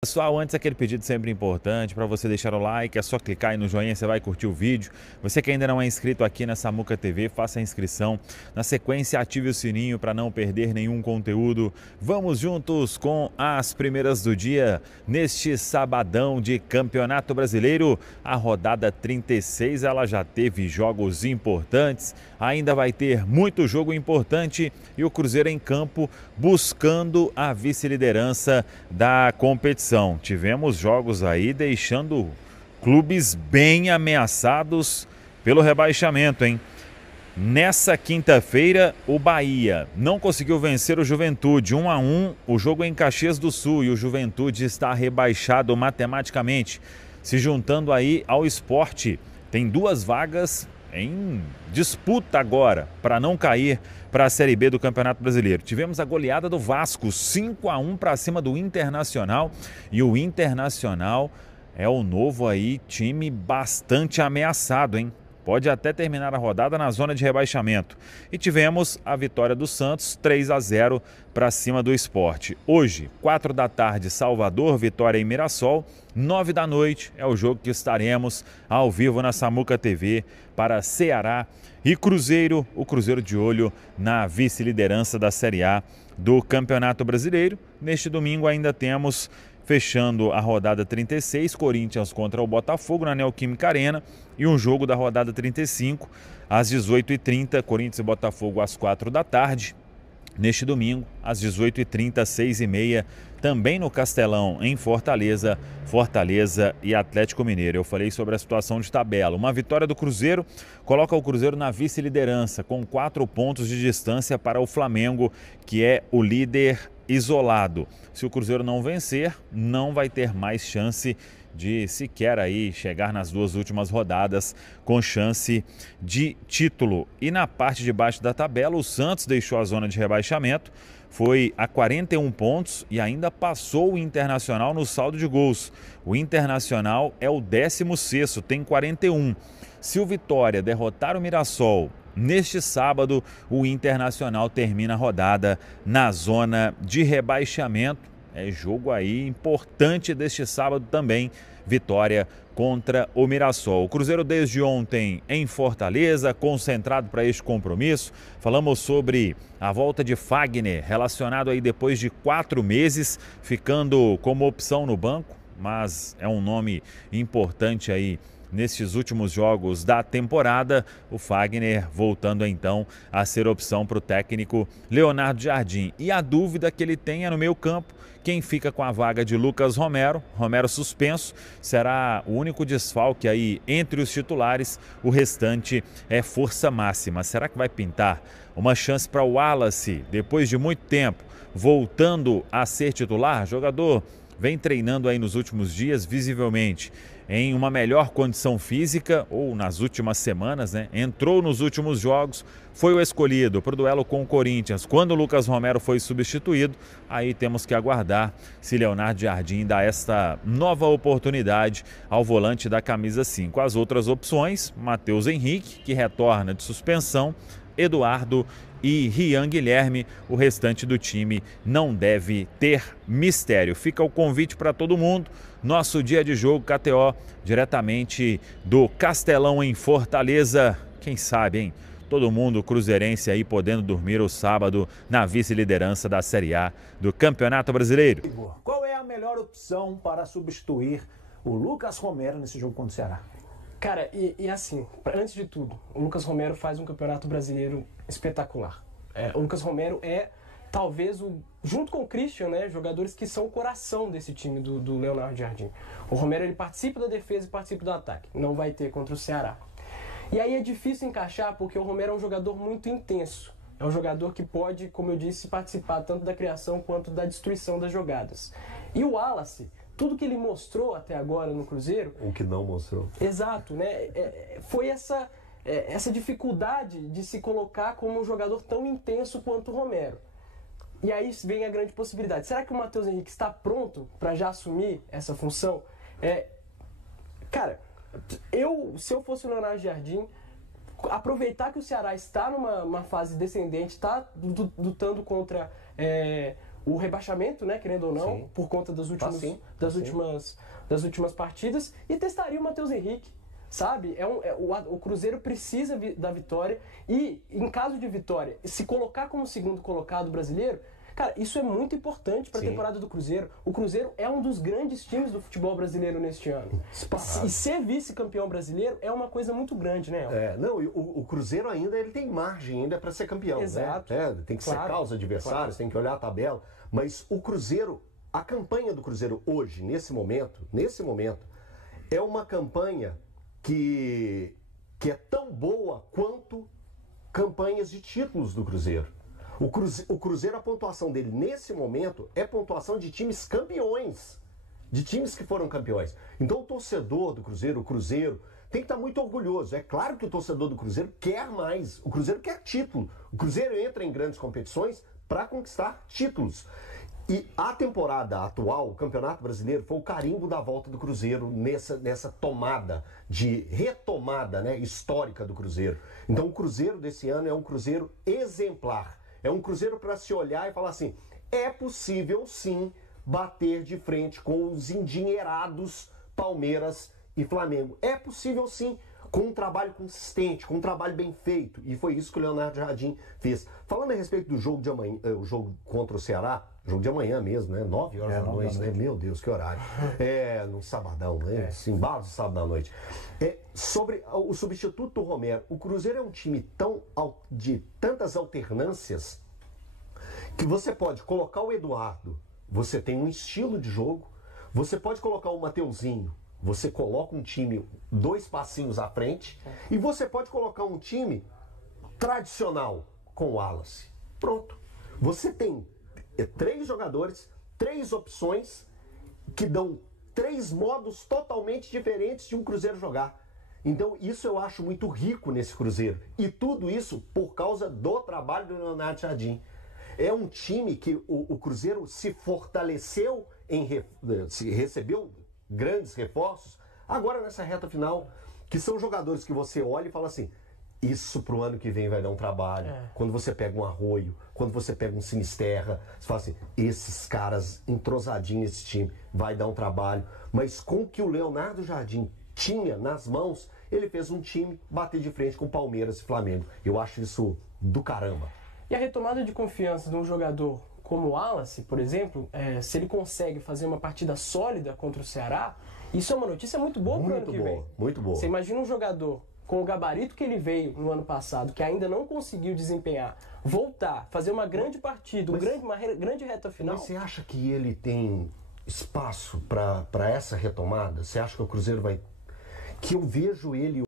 Pessoal, antes aquele pedido sempre importante para você deixar o like, é só clicar aí no joinha, você vai curtir o vídeo. Você que ainda não é inscrito aqui na Samuca TV, faça a inscrição. Na sequência, ative o sininho para não perder nenhum conteúdo. Vamos juntos com as primeiras do dia neste sabadão de Campeonato Brasileiro. A rodada 36, ela já teve jogos importantes, ainda vai ter muito jogo importante e o Cruzeiro em campo buscando a vice-liderança da competição. Tivemos jogos aí deixando clubes bem ameaçados pelo rebaixamento, hein? Nessa quinta-feira, o Bahia não conseguiu vencer o Juventude 1-1, o jogo em Caxias do Sul, e o Juventude está rebaixado matematicamente, se juntando aí ao Sport. Tem duas vagas em disputa agora para não cair para a Série B do Campeonato Brasileiro. Tivemos a goleada do Vasco, 5-1 para cima do Internacional, e o Internacional é o novo aí time bastante ameaçado, hein? Pode até terminar a rodada na zona de rebaixamento. E tivemos a vitória do Santos, 3-0 para cima do Sport. Hoje, 4 da tarde, Salvador, vitória em Mirassol. 9 da noite é o jogo que estaremos ao vivo na Samuca TV para Ceará e Cruzeiro. O Cruzeiro de olho na vice-liderança da Série A do Campeonato Brasileiro. Neste domingo ainda temos, fechando a rodada 36, Corinthians contra o Botafogo na Neoquímica Arena, e um jogo da rodada 35 às 18h30, Corinthians e Botafogo às 4 da tarde. Neste domingo, às 18h30, 6h30, também no Castelão, em Fortaleza, Fortaleza e Atlético Mineiro. Eu falei sobre a situação de tabela. Uma vitória do Cruzeiro coloca o Cruzeiro na vice-liderança, com 4 pontos de distância para o Flamengo, que é o líder isolado. Se o Cruzeiro não vencer, não vai ter mais chance de sequer aí chegar nas duas últimas rodadas com chance de título. E na parte de baixo da tabela, o Santos deixou a zona de rebaixamento, foi a 41 pontos e ainda passou o Internacional no saldo de gols. O Internacional é o 16º, tem 41. Se o Vitória derrotar o Mirassol neste sábado, o Internacional termina a rodada na zona de rebaixamento. É jogo aí importante deste sábado também, vitória contra o Mirassol. O Cruzeiro desde ontem em Fortaleza, concentrado para este compromisso. Falamos sobre a volta de Fagner, relacionado aí depois de 4 meses, ficando como opção no banco, mas é um nome importante aí nestes últimos jogos da temporada. O Fagner voltando então a ser opção para o técnico Leonardo Jardim. E a dúvida que ele tem é no meio campo, quem fica com a vaga de Lucas Romero. Romero suspenso, será o único desfalque aí entre os titulares, o restante é força máxima. Será que vai pintar uma chance para o Wallace, depois de muito tempo, voltando a ser titular? Jogador vem treinando aí nos últimos dias, visivelmente em uma melhor condição física, ou nas últimas semanas, né? Entrou nos últimos jogos, foi o escolhido para o duelo com o Corinthians. Quando o Lucas Romero foi substituído, aí temos que aguardar se Leonardo Jardim dá esta nova oportunidade ao volante da camisa 5. As outras opções, Matheus Henrique, que retorna de suspensão, Eduardo e Rian Guilherme. O restante do time não deve ter mistério. Fica o convite para todo mundo. Nosso dia de jogo KTO, diretamente do Castelão em Fortaleza. Quem sabe, hein? Todo mundo cruzeirense aí podendo dormir o sábado na vice-liderança da Série A do Campeonato Brasileiro. Qual é a melhor opção para substituir o Lucas Romero nesse jogo contra o Ceará? Cara, e assim, antes de tudo, o Lucas Romero faz um campeonato brasileiro espetacular. O Lucas Romero é, talvez, junto com o Christian, né, jogadores que são o coração desse time do Leonardo Jardim. O Romero, ele participa da defesa e participa do ataque. Não vai ter contra o Ceará. E aí é difícil encaixar porque o Romero é um jogador muito intenso. É um jogador que pode, como eu disse, participar tanto da criação quanto da destruição das jogadas. E o Wallace, tudo que ele mostrou até agora no Cruzeiro... O que não mostrou. Exato, né? Foi essa dificuldade de se colocar como um jogador tão intenso quanto o Romero. E aí vem a grande possibilidade. Será que o Matheus Henrique está pronto para já assumir essa função? Cara, se eu fosse o Leonardo Jardim, aproveitar que o Ceará está numa fase descendente, está lutando contra o rebaixamento, né, querendo ou não, Sim. por conta das Sim. últimas partidas, e testaria o Matheus Henrique, sabe? O Cruzeiro precisa da vitória, e em caso de vitória, se colocar como segundo colocado brasileiro, cara, isso é muito importante para a temporada do Cruzeiro. O Cruzeiro é um dos grandes times do futebol brasileiro neste ano. E ser vice-campeão brasileiro é uma coisa muito grande, né? O Cruzeiro ainda ele tem margem ainda para ser campeão. Exato. Né? Tem que secar os adversários, tem que olhar a tabela. Mas o Cruzeiro, a campanha do Cruzeiro hoje, nesse momento, é uma campanha que é tão boa quanto campanhas de títulos do Cruzeiro. O Cruzeiro, a pontuação dele nesse momento é pontuação de times campeões, de times que foram campeões. Então o torcedor do Cruzeiro, o Cruzeiro, tem que estar muito orgulhoso. É claro que o torcedor do Cruzeiro quer mais, o Cruzeiro quer título. O Cruzeiro entra em grandes competições para conquistar títulos. E a temporada atual, o Campeonato Brasileiro, foi o carimbo da volta do Cruzeiro nessa tomada, de retomada, né, histórica do Cruzeiro. Então o Cruzeiro desse ano é um Cruzeiro exemplar. É um Cruzeiro para se olhar e falar assim, é possível sim bater de frente com os endinheirados Palmeiras e Flamengo. É possível sim, com um trabalho consistente, com um trabalho bem feito. E foi isso que o Leonardo Jardim fez. Falando a respeito do jogo de amanhã, o jogo contra o Ceará, jogo de amanhã mesmo, né? 9 horas da noite, né? Meu Deus, que horário. No sabadão, né? Embalos de sábado à noite. Sobre o substituto do Romero, o Cruzeiro é um time de tantas alternâncias que você pode colocar o Eduardo, você tem um estilo de jogo, você pode colocar o Mateuzinho, você coloca um time 2 passinhos à frente, e você pode colocar um time tradicional com o Wallace. Pronto. Você tem 3 jogadores, 3 opções que dão 3 modos totalmente diferentes de um Cruzeiro jogar. Então isso eu acho muito rico nesse Cruzeiro. E tudo isso por causa do trabalho do Leonardo Jardim. É um time que o Cruzeiro se fortaleceu, recebeu grandes reforços, agora nessa reta final, que são jogadores que você olha e fala assim, isso pro ano que vem vai dar um trabalho. Quando você pega um Arroio, quando você pega um Sinisterra, você fala assim, esses caras entrosadinhos nesse time, vai dar um trabalho. Mas com o que o Leonardo Jardim tinha nas mãos, ele fez um time bater de frente com Palmeiras e Flamengo. Eu acho isso do caramba. E a retomada de confiança de um jogador como o Wallace, por exemplo, se ele consegue fazer uma partida sólida contra o Ceará, isso é uma notícia muito boa para o ano que vem. Muito boa. Você imagina um jogador com o gabarito que ele veio no ano passado, que ainda não conseguiu desempenhar, voltar, fazer uma grande partida, uma grande reta final. Mas você acha que ele tem espaço para essa retomada? Você acha que o Cruzeiro vai... Que eu vejo ele